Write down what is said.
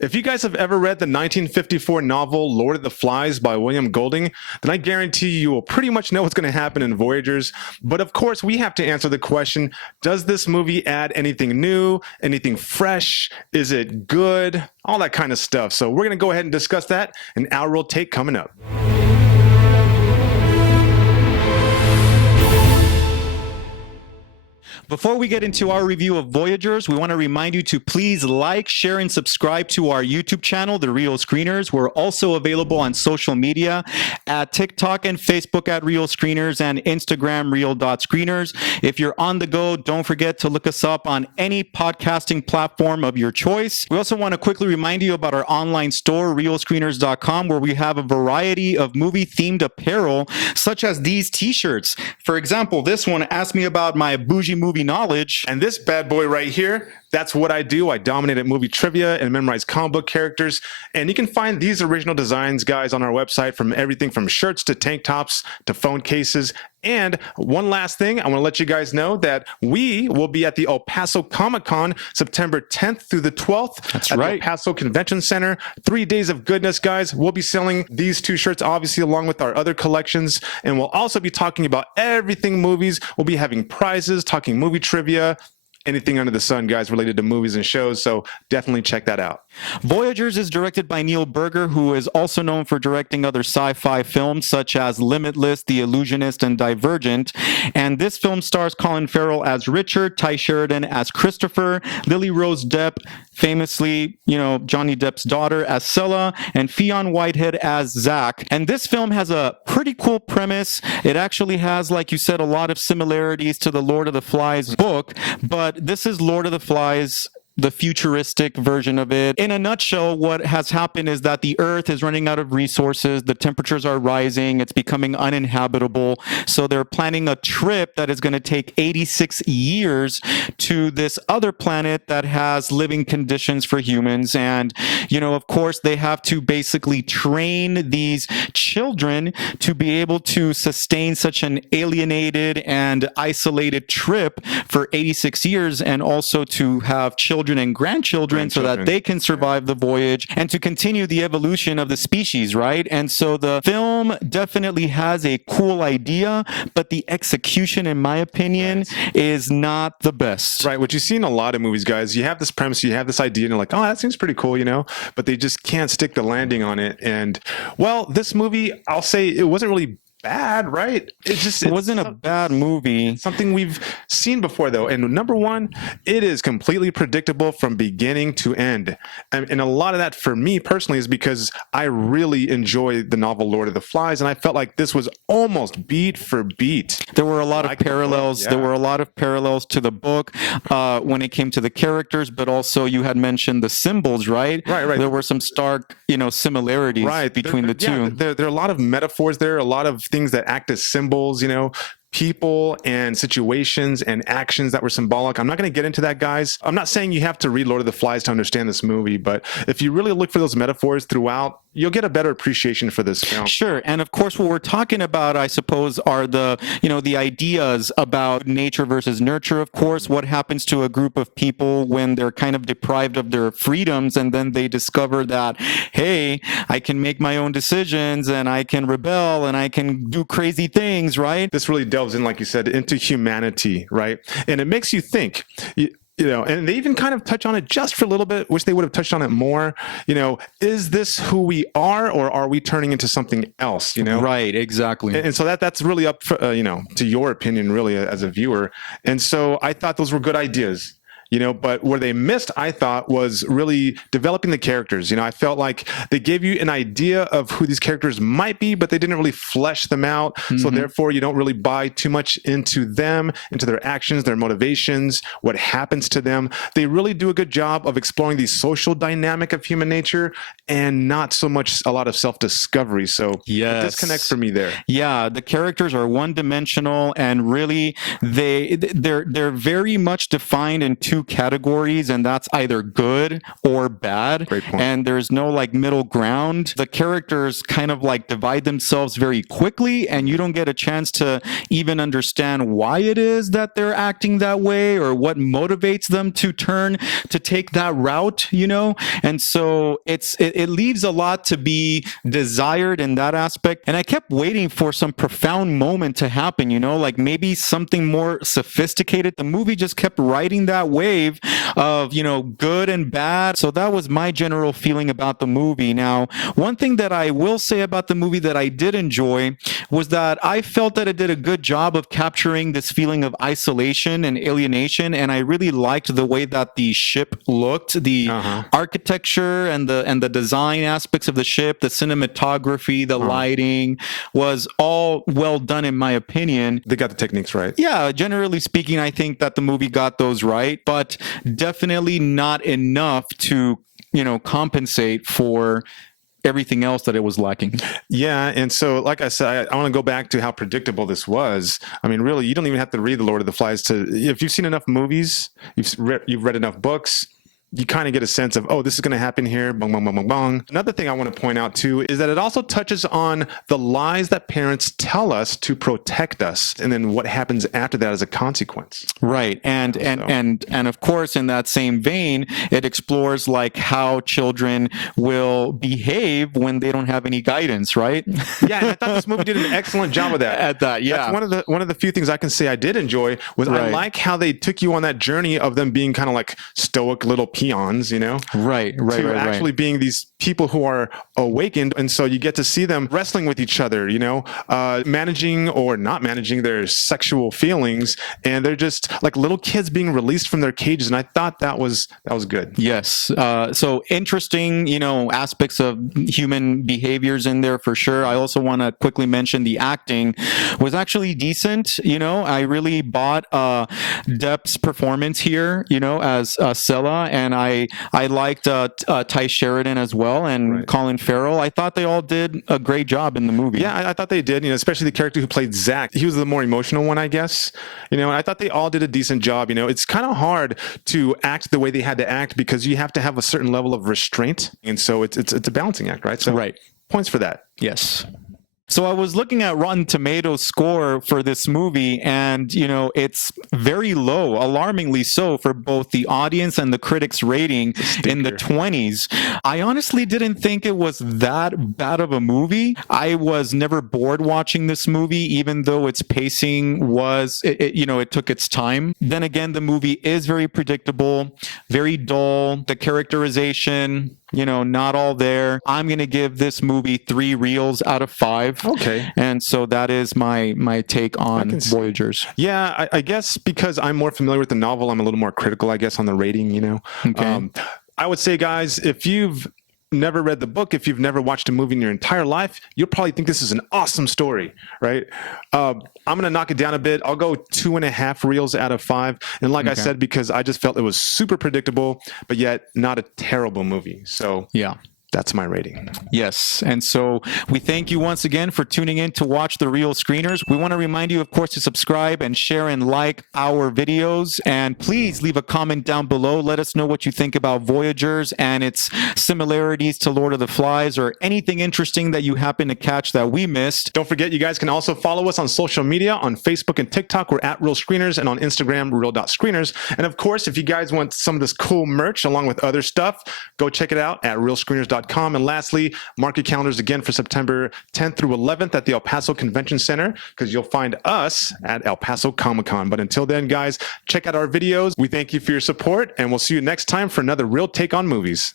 If you guys have ever read the 1954 novel Lord of the Flies by William Golding, then I guarantee you will pretty much know what's going to happen in Voyagers. But of course, we have to answer the question, does this movie add anything new, anything fresh? Is it good? All that kind of stuff. So we're going to go ahead and discuss that in our real take coming up. Before we get into our review of Voyagers, we want to remind you to please like, share, and subscribe to our YouTube channel, The Real Screeners. We're also available on social media at TikTok and Facebook at Real Screeners and Instagram Real.Screeners. If you're on the go, don't forget to look us up on any podcasting platform of your choice. We also want to quickly remind you about our online store, realscreeners.com, where we have a variety of movie-themed apparel, such as these t-shirts. For example, this one asked me about my bougie movie knowledge. And this bad boy right here, that's what I do. I dominate at movie trivia and memorize comic book characters. And you can find these original designs, guys, on our website, from everything from shirts to tank tops to phone cases. And one last thing, I want to let you guys know that we will be at the El Paso Comic-Con September 10th through the 12th. That's at right. the El Paso Convention Center. 3 days of goodness, guys. We'll be selling these two shirts, obviously, along with our other collections. And we'll also be talking about everything movies. We'll be having prizes, talking movie trivia, anything under the sun, guys, related to movies and shows. So definitely check that out. Voyagers is directed by Neil Berger, who is also known for directing other sci-fi films such as Limitless, The Illusionist, and Divergent. And this film stars Colin Farrell as Richard, Ty Sheridan as Christopher, Lily Rose Depp, famously, Johnny Depp's daughter, as Scylla, and Fionn Whitehead as Zach. And this film has a pretty cool premise. It actually has, like you said, a lot of similarities to the Lord of the Flies book, but this is Lord of the Flies, the futuristic version of it. In a nutshell, what has happened is that the Earth is running out of resources, the temperatures are rising, it's becoming uninhabitable, so they're planning a trip that is going to take 86 years to this other planet that has living conditions for humans. And, of course, they have to basically train these children to be able to sustain such an alienated and isolated trip for 86 years, and also to have children and grandchildren so that they can survive the voyage and to continue the evolution of the species, right? And so the film definitely has a cool idea, but the execution, in my opinion, is not the best. Right, what you see in a lot of movies, guys, you have this premise, you have this idea, and you're like, oh, that seems pretty cool, but they just can't stick the landing on it. And, well, this movie, I'll say it wasn't really bad, right? It wasn't a bad movie. Something we've seen before, though. And number one, it is completely predictable from beginning to end. And a lot of that, for me personally, is because I really enjoy the novel Lord of the Flies, and I felt like this was almost beat for beat. There were a lot of parallels. There were a lot of parallels to the book when it came to the characters, but also you had mentioned the symbols, right? Right. There were some stark, similarities between the two. There are a lot of metaphors there, a lot of things that act as symbols, people and situations and actions that were symbolic. I'm not going to get into that, guys. I'm not saying you have to read Lord of the Flies to understand this movie, but if you really look for those metaphors throughout, you'll get a better appreciation for this film. Sure. And of course, what we're talking about, I suppose, are the ideas about nature versus nurture, of course. What happens to a group of people when they're kind of deprived of their freedoms, and then they discover that, hey, I can make my own decisions, and I can rebel, and I can do crazy things, right? This really delves in, like you said, into humanity, right? And it makes you think. And they even kind of touch on it just for a little bit. Wish they would have touched on it more. Is this who we are, or are we turning into something else? Right, exactly. And so that's really up for, to your opinion, really, as a viewer. And so I thought those were good ideas. But where they missed, I thought, was really developing the characters. I felt like they gave you an idea of who these characters might be, but they didn't really flesh them out. Mm-hmm. So therefore, you don't really buy too much into them, into their actions, their motivations, what happens to them. They really do a good job of exploring the social dynamic of human nature, and not so much a lot of self-discovery. So yes, it disconnects for me there. Yeah, the characters are one-dimensional, and really they're very much defined in two two categories, and that's either good or bad. Great point. And there's no like middle ground. The characters kind of like divide themselves very quickly, and you don't get a chance to even understand why it is that they're acting that way or what motivates them to turn to take that route, you know? And so it leaves a lot to be desired in that aspect. And I kept waiting for some profound moment to happen, you know, like maybe something more sophisticated. The movie just kept riding that wave of, you know, good and bad. So that was my general feeling about the movie. Now, one thing that I will say about the movie that I did enjoy was that I felt that it did a good job of capturing this feeling of isolation and alienation. And I really liked the way that the ship looked, the architecture and the design aspects of the ship, the cinematography, the lighting was all well done in my opinion. They got the techniques right. Yeah, generally speaking, I think that the movie got those right, but definitely not enough to, you know, compensate for everything else that it was lacking. Yeah, and so like I said, I want to go back to how predictable this was. I mean, really, you don't even have to read The Lord of the Flies to, if you've seen enough movies, you've read enough books, you kind of get a sense of, oh, this is going to happen here, bong, bong, bong, bong, bong. Another thing I want to point out too is that it also touches on the lies that parents tell us to protect us, and then what happens after that as a consequence. Right, and of course, in that same vein, it explores like how children will behave when they don't have any guidance, right? Yeah, and I thought this movie did an excellent job of that. At that, yeah. That's one of the few things I can say I did enjoy was I like how they took you on that journey of them being kind of like stoic little peons, you know, right, actually being these people who are awakened, and so you get to see them wrestling with each other, you know, managing or not managing their sexual feelings, and they're just like little kids being released from their cages, and I thought that was good. Yes, so interesting, you know, aspects of human behaviors in there for sure. I also want to quickly mention the acting was actually decent. You know, I really bought Depp's performance here, you know, as Scylla, and I liked Ty Sheridan as well, and Colin Farrell. I thought they all did a great job in the movie. Yeah, I thought they did, you know, especially the character who played Zach. He was the more emotional one, I guess. You know, and I thought they all did a decent job. You know, it's kind of hard to act the way they had to act because you have to have a certain level of restraint, and so it's a balancing act, right? So points for that. Yes. So I was looking at Rotten Tomatoes score for this movie, and, you know, it's very low, alarmingly so, for both the audience and the critics rating in the 20s. I honestly didn't think it was that bad of a movie. I was never bored watching this movie, even though its pacing was, you know, it took its time. Then again, the movie is very predictable, very dull. The characterization, you know, not all there. I'm going to give this movie 3 reels out of 5. Okay. And so that is my take on Voyagers. Yeah, I guess because I'm more familiar with the novel, I'm a little more critical, I guess, on the rating, you know. Okay. I would say, guys, if you've never read the book, if you've never watched a movie in your entire life, you'll probably think this is an awesome story, right? I'm going to knock it down a bit. I'll go 2.5 reels out of 5. And like I said, because I just felt it was super predictable, but yet not a terrible movie. So yeah. That's my rating. Yes. And so we thank you once again for tuning in to watch The Real Screeners. We want to remind you, of course, to subscribe and share and like our videos. And please leave a comment down below. Let us know what you think about Voyagers and its similarities to Lord of the Flies, or anything interesting that you happen to catch that we missed. Don't forget, you guys can also follow us on social media. On Facebook and TikTok, we're at Real Screeners, and on Instagram, real.screeners. And of course, if you guys want some of this cool merch along with other stuff, go check it out at realscreeners.com. And lastly, mark your calendars again for September 10th through 11th at the El Paso Convention Center, because you'll find us at El Paso Comic-Con. But until then, guys, check out our videos. We thank you for your support, and we'll see you next time for another real take on movies.